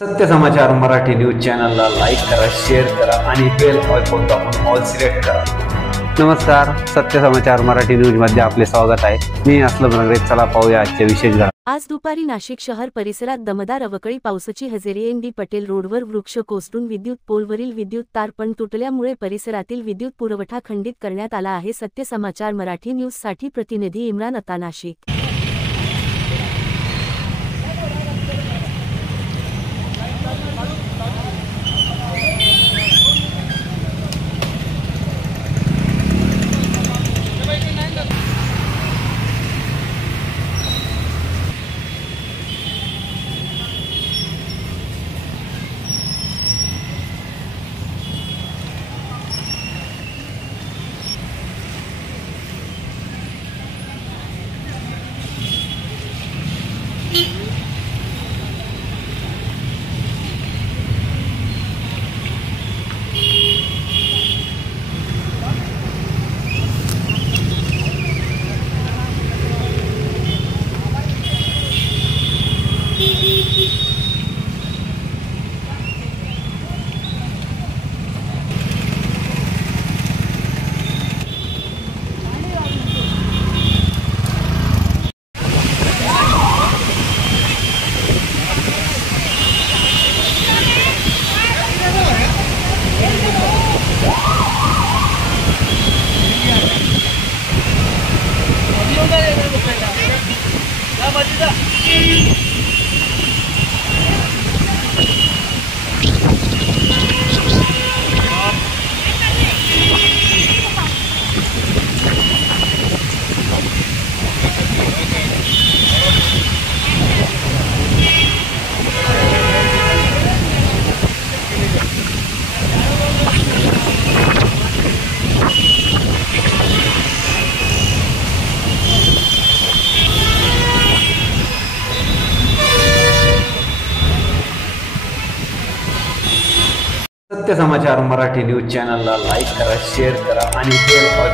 सत्य समाचार मराठी न्यूज चॅनलला लाईक करा, शेअर करा आणि बेल आयकॉन दाबून ऑल सिलेक्ट करा। नमस्कार, सत्य समाचार मराठी न्यूज मध्ये आपले स्वागत आहे। मी असलम रंगरे। चला पाहूया आजचे विशेष घडामोडी। आज दुपारी नाशिक शहर परिसरात दमदार अवकाळी पावसाची हजेरी। एन.डी. पटेल रोडवर वृक्ष कोसळून विद्युत पोलवरील विद्युत तार पण तुटल्यामुळे परिसरातील विद्युत पुरवठा खंडित करण्यात आला आहे। सत्य समाचार मराठी न्यूज साठी प्रतिनिधी इम्रान अता, नाशिक। सत्य समाचार मराठी न्यूज चॅनलला लाईक करा, शेअर करा आणि बेल आयकॉन